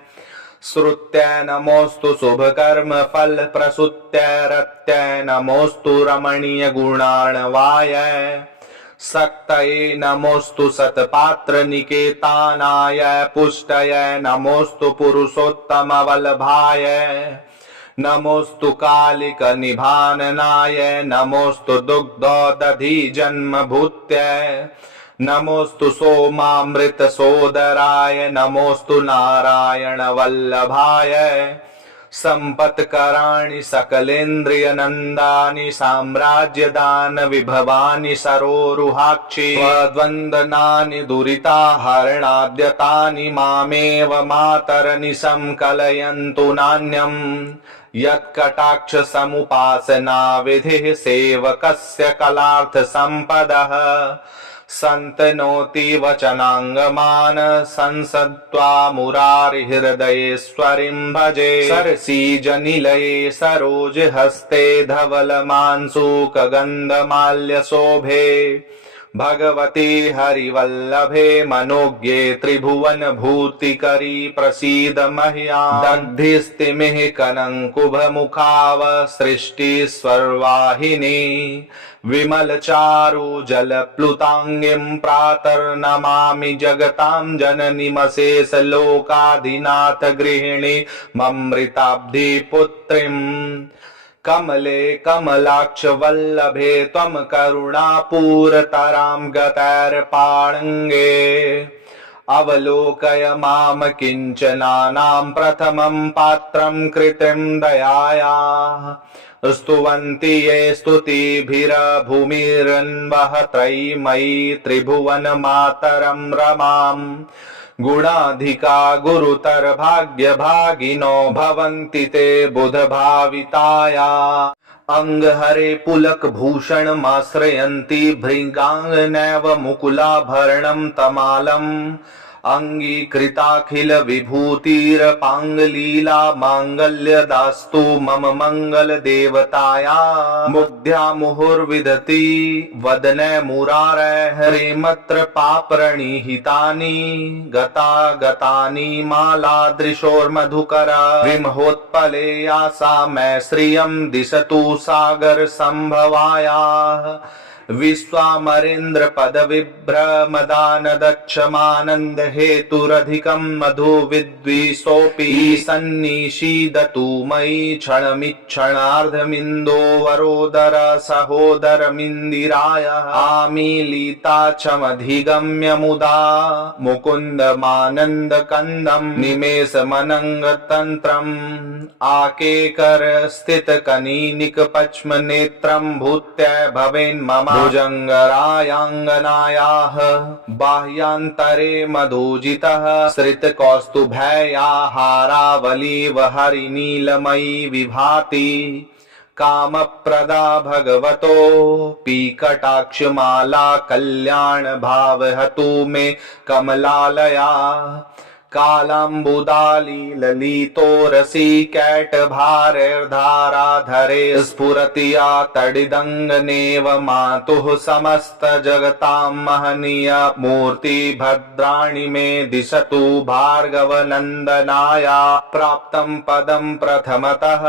श्रुत्य नमोस्तु शुभकर्म फल प्रसूत्य रत्य नमोस्तु रमणीय गुणार्णवाय सक्तये नमोस्तु सत्पात्र निकेतानाय पुष्टय नमोस्तु पुरुषोत्तम वल्लभाय नमोस्तु कालिक निभाननाय नमोस्तु दुग्धो दधि जन्मभूत्य नमोस्तु सोमामृत सोदराय नमोस्तु नारायण वल्लभाय संपत्कराणि सकलेन्द्रिय नंदानि साम्राज्यदान विभवानि सरोरुहाक्षि द्वन्द्वनानि दुरिताहरणाद्यतानि मामेव मातरनिशं कलयन्तु नान्यम् यत्कटाक्ष समुपासना विधिः सेवकस्य कलार्थ संपदः संतनोति वचनांगमान संसत्वा मुरारिहृदयेश्वरीं भजे सरसीजनिलये सरोज हस्ते धवलमांसूकगन्धमाल्य शोभे भगवती हरिवल्लभे मनोज्ञे त्रिभुवन भूतिकरी प्रसीद मह्याम् दग्धिस्तिमिः कनङ्कुभ मुखाव सृष्टिस्वर्वाहिनी विमल चारु जल प्लुतांगिं प्रातर्नमामि जगतां जननीमशेष लोकाधिनाथ गृहिणी ममृताब्धि पुत्रीं कमले कमलाक्ष वल्लभे त्वं करुणापूरतरां गतैर्पाणङ्गे अवलोकय माम किञ्चनानां प्रथमं पात्रं कृतिं दयायाः स्तुवन्ति ये स्तुतिभिर्भूमिरन्वः त्रयीमयी त्रिभुवनमातरं रमाम् गुणाधिका गुरुतर भाग्यभागिनो भवन्ति ते बुधभाविताया अंगहरे पुलक भूषणमाश्रयन्ति भृङ्गाङ्गनैव मुकुलाभरणं तमालम् अंगीकृताखिल विभूतिरपाङ्गलीला माङ्गल्यदास्तु मम मंगल देवताया मुग्ध्या मुहुर्विदति वदने मुरारे हरेमत्र पापरणिहितानि गता गतानि मालादृशोर्मधुकरा विमहोत्पले यासा मै श्रियं दिशतु सागर संभवायाः विश्वामरेन्द्र पदविभ्रमदान दक्षमानंद हेतुरधिकं मधु विद्विषोऽपि सन्निषीदतु मयि क्षणमिक्षणार्धमिन्दो वरोदर सहोदरमिन्दिराय आमीलिताक्षमधिगम्य मुदा मुकुन्दमानन्दकन्दं निमेषमनङ्गतन्त्रम् आकेकर स्थितकनीनिकपक्ष्मनेत्रं भूत्यै भवेन्मम भुजङ्गरायाङ्गनायाः बाह्यान्तरे मधुजितः श्रितकौस्तुभया हारावलीव हरिनीलमयी विभाति कामप्रदा भगवतो पीकटाक्षमाला कल्याण भावहतु मे कमलालया कालाम्बुदाली ललितोरसी कैटभारैर्धाराधरे स्फुरतिया तडिदङ्गनेव मातुः समस्त जगतां महनीय मूर्ति भद्राणि मे दिशतु भार्गवनन्दनाया प्राप्तं पदं प्रथमतः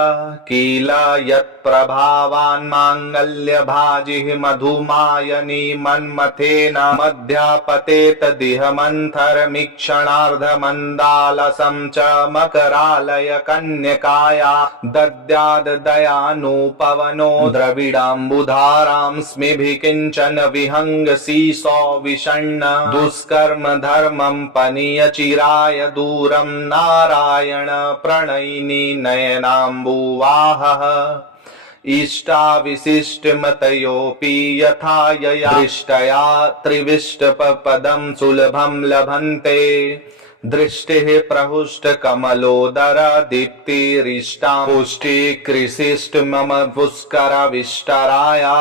किल यत्प्रभावान् माङ्गल्यभाजिः मधुमायनी मन्मथेन मध्यापतेत दिह मन्थरमीक्षणार्धम मन्दालसं च मकरालय कन्यकाया दद्याद् दयानुपवनो द्रविडाम्बुधारां स्मिभिः किञ्चन विहङ्गसीसो विषण्ण दुष्कर्म धर्मं पनीय चिराय दूरं नारायण प्रणयिनी नयनाम्बुवाहः इष्टाविशिष्टमतयोऽपि यथा यया दृष्टया त्रिविष्टपदं सुलभं लभन्ते दृष्टिः प्रहुष्ट कमलोदर दीप्तिरिष्टां पुष्टिकृशिष्ट मम पुष्करविष्टराया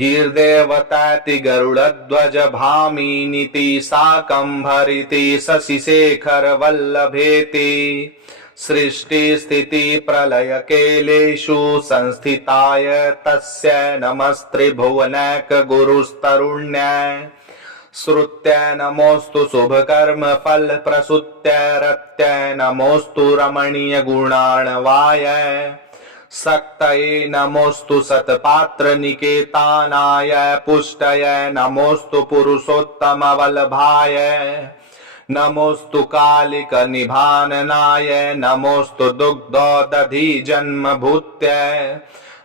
गीर्देवताति गरुडध्वज भामिनीति शाकम्भरिति शशिशेखर वल्लभेति सृष्टि स्थिति प्रलय केलेषु संस्थिताय तस्य नमस्त्रिभुवनैक गुरुस्तरुण्याय श्रुत्य नमोस्तु शुभकर्म फल प्रसूत्य रत्य नमोस्तु रमणीय गुणार्णवाय सक्तये नमोस्तु सत्पात्र निकेतानाय पुष्टय नमोस्तु पुरुषोत्तम वल्लभाय नमोस्तु कालिक निभाननाय नमोस्तु दुग्धोदधि जन्मभूत्य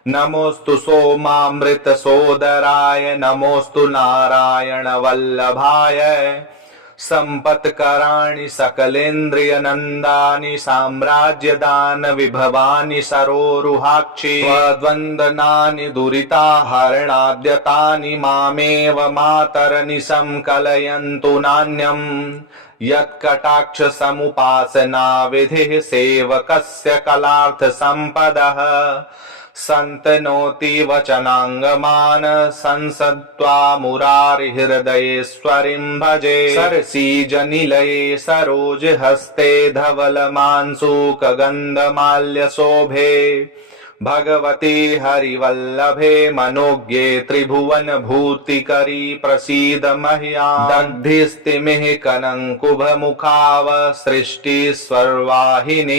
नमोस्तु सोमामृत सोदराय नमोस्तु नारायण वल्लभाय संपत्कराणि सकलेन्द्रिय नंदानि साम्राज्यदान विभवानि सरोरुहाक्षि द्वन्द्वनानि दुरिताहरणाद्यतानि मामेव मातरनिशं कलयन्तु नान्यम् यत्कटाक्ष समुपासना विधिः सेवकस्य कलार्थ संपदः संतनोति वचनांगमान संसत्वा मुरारिहृदयेश्वरीं भजे सरसीजनिलये सरोजहस्ते धवलमांसूकगन्धमाल्यशोभे भगवती हरिवल्लभे मनोज्ञे त्रिभुवन भूतिकरी प्रसीद मह्याम् दग्धिस्तिमिः कनङ्कुभमुखाव सृष्टिस्वर्वाहिनी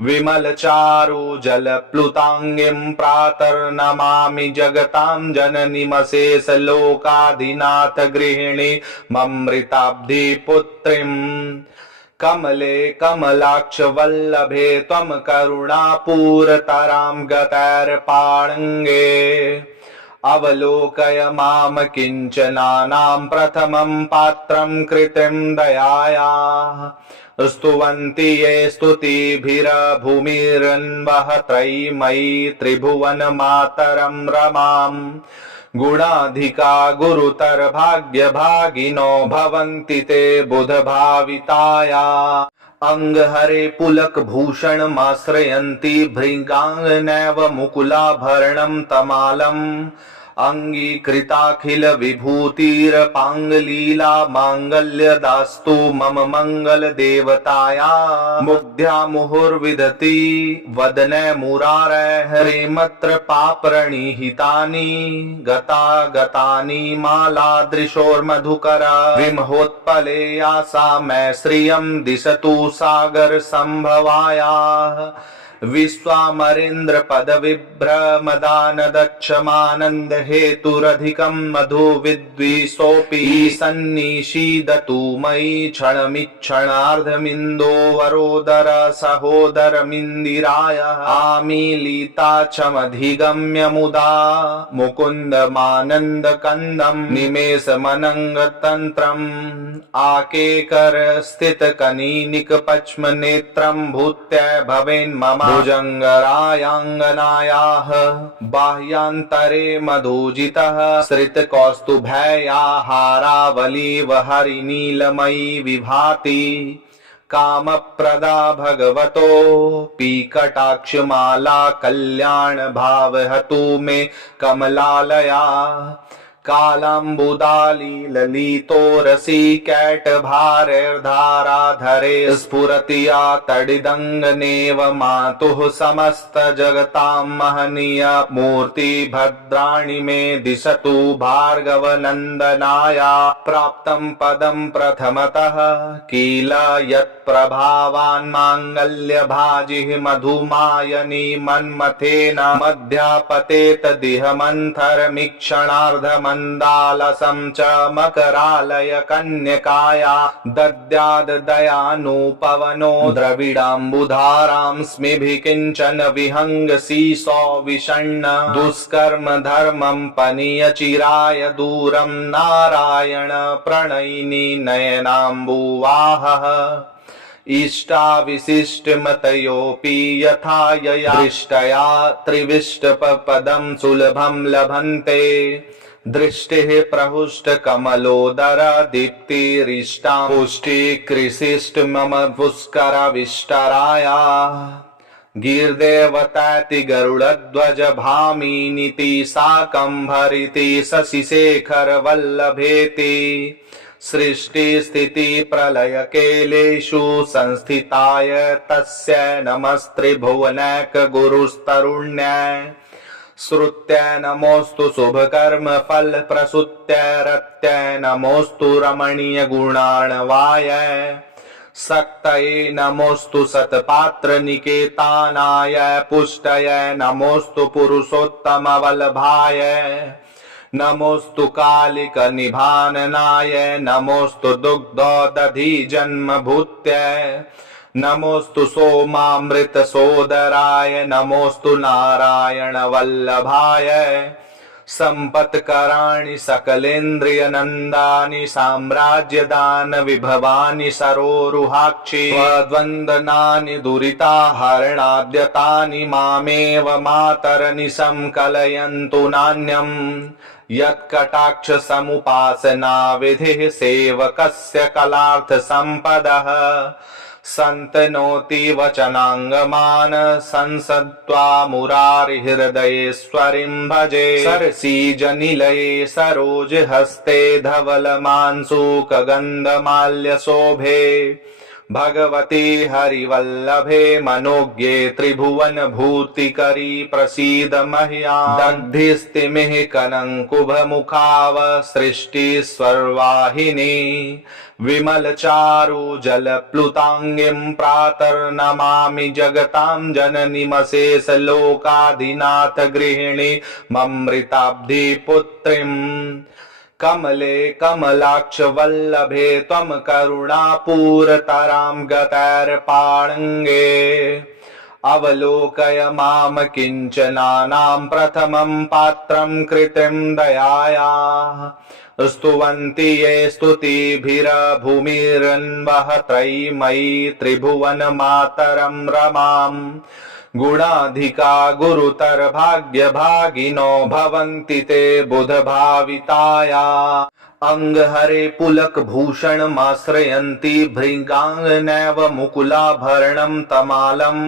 विमल चारु जल प्लुतांगिं प्रातर्नमामि जगतां जननीमशेष लोकाधिनाथ गृहिणी ममृताब्धि पुत्रीम् कमले कमलाक्ष वल्लभे त्वं करुणापूरतरां गतैर्पाणङ्गे अवलोकय माम किञ्चनानां प्रथमं पात्रं कृतिं दयायाः स्तुवन्ति ये स्तुतिभिरभूमिरन्वः त्रयीमयी त्रिभुवनमातरं रमाम् गुणाधिका गुरुतर भाग्यभागिनो भवन्ति ते बुधभाविताया अंगहरे पुलक भूषणमाश्रयन्ति भृङ्गाङ्गनैव मुकुलाभरणं तमालम् अंगीकृताखिल विभूतिरपाङ्गलीला माङ्गल्यदास्तु मम मंगल देवताया मुग्ध्या मुहुर्विदति वदने मुरारे हरेमत्र पापरणिहितानि गता गतानि मालादृशोर्मधुकरा विमहोत्पले यासा मै श्रियं दिशतु सागर संभवायाः विश्वामरेन्द्र पद विभ्रमदान दक्षमानंद हेतुरधिकं मधु विद्विषोऽपि सन्निषीदतु मयि क्षणमिक्षणार्धमिन्दो वरोदर सहोदरमिन्दिराय आमीलिताक्षमधिगम्य मुदा मुकुन्दमानन्द कन्दं निमेषमनङ्गतन्त्रम् आकेकर स्थित कनीनिक पच्म नेत्रं भूत्यै भवेन्मम भुजङ्गरायाङ्गनायाः बाह्यान्तरे मधुजितः श्रितकौस्तुभया हारावलीव हरिनीलमयी विभाति कामप्रदा भगवतो पीकटाक्षमाला कल्याण भावहतु मे कमलालया कालाम्बुदाली ललितोरसी कैटभारैर्धाराधरे स्फुरतिया तडिदङ्गनेव मातुः समस्त जगतां महनीय मूर्ति भद्राणि मे दिशतु भार्गवनन्दनाया प्राप्तं पदं प्रथमतः किल यत्प्रभावान् माङ्गल्यभाजिः मधुमायनी मन्मथेन मध्यापतेत दिह मन्थरमीक्षणार्धम मन्दालसं च मकरालय कन्यकाया दद्याद् दयानुपवनो द्रविडाम्बुधारां स्मिभिः किञ्चन विहङ्गसीसो विषण्ण दुष्कर्म धर्मं पनीय चिराय दूरं नारायण प्रणयिनी नयनाम्बुवाहः इष्टाविशिष्टमतयोऽपि यथा यया दृष्टया त्रिविष्टपदं सुलभं लभन्ते दृष्टिः प्रहुष्ट कमलोदर दीप्तिरिष्टां पुष्टिकृशिष्ट मम पुष्करविष्टराया गीर्देवताति गरुडध्वज भामिनीति शाकम्भरिति शशिशेखर वल्लभेति सृष्टि स्थिति प्रलय केलेषु संस्थिताय तस्य नमस्त्रिभुवनैक गुरुस्तरुण्याय श्रुत्य नमोस्तु शुभकर्म फल प्रसूत्य रत्य नमोस्तु रमणीय गुणार्णवाय सक्तये नमोस्तु सत्पात्र निकेतानाय पुष्टय नमोस्तु पुरुषोत्तम वल्लभाय नमोस्तु कालिक निभाननाय नमोस्तु दुग्धोदधि जन्मभूत्य नमोस्तु सोमामृत सोदराय नमोस्तु नारायण वल्लभाय संपत्कराणि सकलेन्द्रिय नंदानि साम्राज्यदान विभवानि सरोरुहाक्षि द्वन्द्वनानि दुरिताहरणाद्यतानि मामेव मातरनिशं कलयन्तु नान्यम् यत्कटाक्ष समुपासना विधिः सेवकस्य कलार्थ संपदः संतनोति वचनांगमान संसत्वा मुरारि हृदयेश्वरीं भजे सरसीजनिलये सरोज हस्ते धवल मांसूक गंधमाल्य शोभे भगवती हरिवल्लभे मनोज्ञे त्रिभुवन भूतिकरी प्रसीद मह्यां दग्धिस्तिमिः कनंकुभ मुखाव सृष्टि स्वर्वाहिनी विमल चारु जल प्लुतांगिं प्रातर्नमामि जगतां जननीमशेष लोकाधिनाथ गृहिणी ममृताब्धि पुत्रीं कमले कमलाक्ष वल्लभे त्वं करुणापूरतरां गतैर्पाणङ्गे अवलोकय माम किञ्चनानां प्रथमं पात्रं कृतिं दयायाः स्तुवन्ति ये स्तुतिभिर्भूमिरन्वः त्रयीमयी त्रिभुवनमातरं रमाम् गुणाधिका गुरुतर भाग्यभागिनो भवन्ति ते बुधभाविताया अंगहरे पुलक भूषणमाश्रयन्ति भृङ्गाङ्गनैव मुकुलाभरणं तमालम्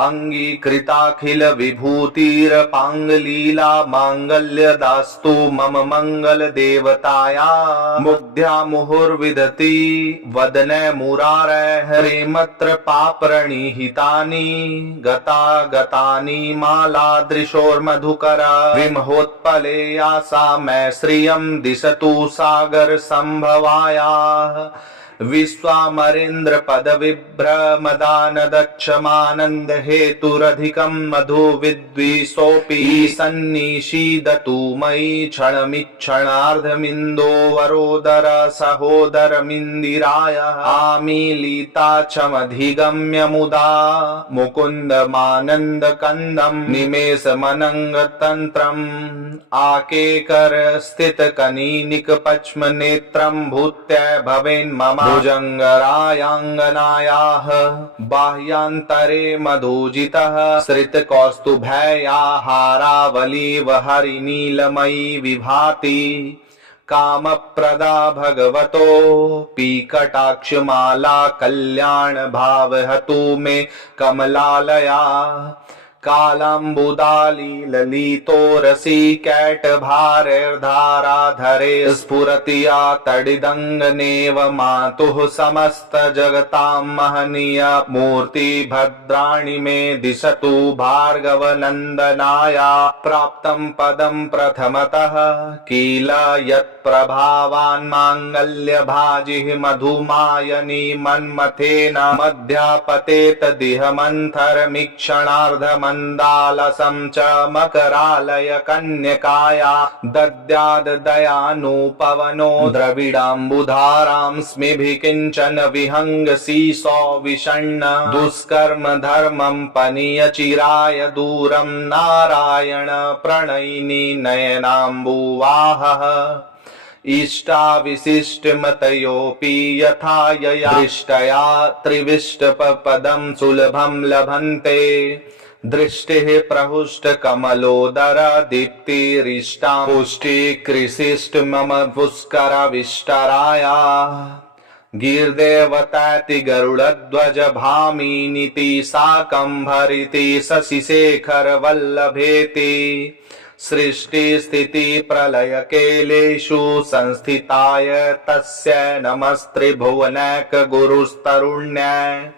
अंगीकृताखिल विभूतिरपाङ्गलीला माङ्गल्यदास्तु मम मंगल देवताया मुग्ध्या मुहुर्विदति वदने मुरारे हरेमत्र पापरणिहितानि गता गतानि मालादृशोर्मधुकरा विमहोत्पले यासा मै श्रियं दिशतु सागर संभवायाः विश्वामरेन्द्र पद विभ्रमदान दक्षमानंद हेतुरधिकं मधु विद्विषोऽपि सन्निषीदतु मयि क्षणमिक्षणार्धमिन्दो वरोदर सहोदरमिन्दिराय आमीलिताक्षमधिगम्य मुदा मुकुन्दमानन्द कन्दं निमेषमनङ्गतन्त्रम् आकेकर स्थित कनीनिक पच्म नेत्रं भूत्यै भवेन्मम भुजङ्गरायाङ्गनायाः बाह्यान्तरे मधुजितः श्रितकौस्तुभया हारावलीव हरिनीलमयी विभाति कामप्रदा भगवतो पीकटाक्षमाला कल्याण भावहतु मे कमलालया कालाम्बुदाली ललितोरसी कैटभारैर्धाराधरे स्फुरतिया तडिदङ्गनेव मातुः समस्त जगतां महनीय मूर्ति भद्राणि मे दिशतु भार्गवनन्दनाया प्राप्तं पदं प्रथमतः किल यत्प्रभावान् माङ्गल्यभाजिः मधुमायनी मन्मथेन मध्यापतेत दिह मन्थरमीक्षणार्धम मन्दालसं च मकरालय कन्यकाया दद्याद् दयानुपवनो द्रविडाम्बुधारां स्मिभिः किञ्चन विहङ्गसीसौ विषण्ण दुष्कर्म धर्मं पनीय चिराय दूरं नारायण प्रणयिनी नयनाम्बुवाहः इष्टाविशिष्टमतयोऽपि यथा यया दृष्टया त्रिविष्टपदं सुलभं लभन्ते दृष्टिः प्रहुष्ट कमलोदर दीप्तिरिष्टा पुष्टिकृशिष्ट मम पुष्करविष्टराया गीर्देवताति गरुडध्वज भामिनीति शाकम्भरिति शशिशेखर वल्लभेति सृष्टि स्थिति प्रलय केलेषु संस्थिताय तस्य नमस्त्रिभुवनैक गुरुस्तरुण्याय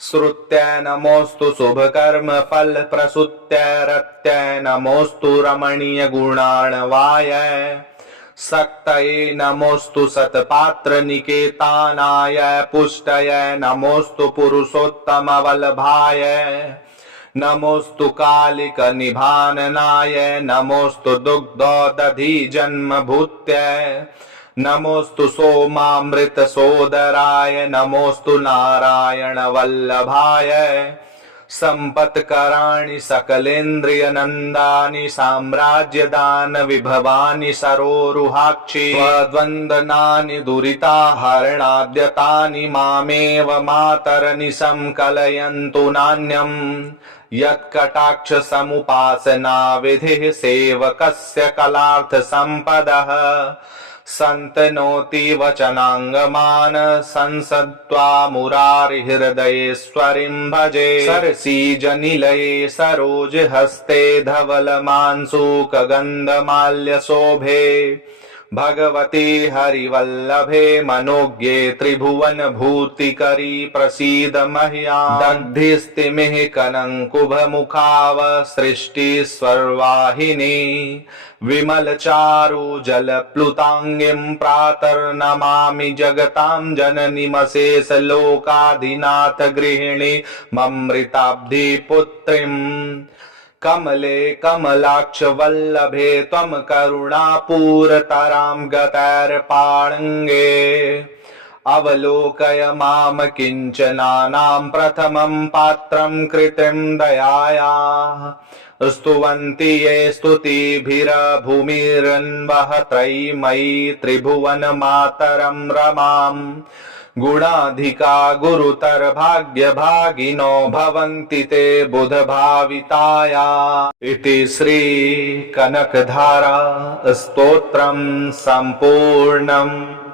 श्रुत्य नमोस्तु शुभकर्म फल प्रसूत्य रत्य नमोस्तु रमणीय गुणार्णवाय सक्तये नमोस्तु सत्पात्र निकेतानाय पुष्टय नमोस्तु पुरुषोत्तम वल्लभाय नमोस्तु कालिक निभाननाय नमोस्तु दुग्धोदधि जन्मभूत्य नमोस्तु सोमामृत सोदराय नमोस्तु नारायण वल्लभाय संपत्कराणि सकलेन्द्रिय नंदानि साम्राज्यदान विभवानि सरोरुहाक्षि द्वन्द्वनानि दुरिताहरणाद्यतानि मामेव मातरनिशं कलयन्तु नान्यम् यत्कटाक्ष समुपासना विधिः सेवकस्य कलार्थ संपदः संतनोति वचनांगमान संसत्वा मुरारिहृदयेश्वरीं भजे सरसीजनिलये सरोजहस्ते धवलमांसूकगन्धमाल्यशोभे भगवती हरिवल्लभे मनोज्ञे त्रिभुवन भूतिकरी प्रसीद मह्याम् दग्धिस्तिमिः कनङ्कुभमुखाव सृष्टिस्वर्वाहिनी विमल चारु जल प्लुतांगिं प्रातर्नमामि जगतां जननीमशेष लोकाधिनाथ गृहिणी ममृताब्धि पुत्रीम् कमले कमलाक्ष वल्लभे त्वं करुणापूरतरां गतैर्पाणङ्गे अवलोकय माम किञ्चनानां प्रथमं पात्रं कृतिं दयायाः स्तुवन्ति ये स्तुतिभिरभूमिरन्वः त्रयीमयी त्रिभुवनमातरं रमाम् गुणाधिका गुरुतर भाग्यभागिनो भवन्ति ते बुधभाविताया इति श्री कनकधारा स्तोत्रं सम्पूर्णम्।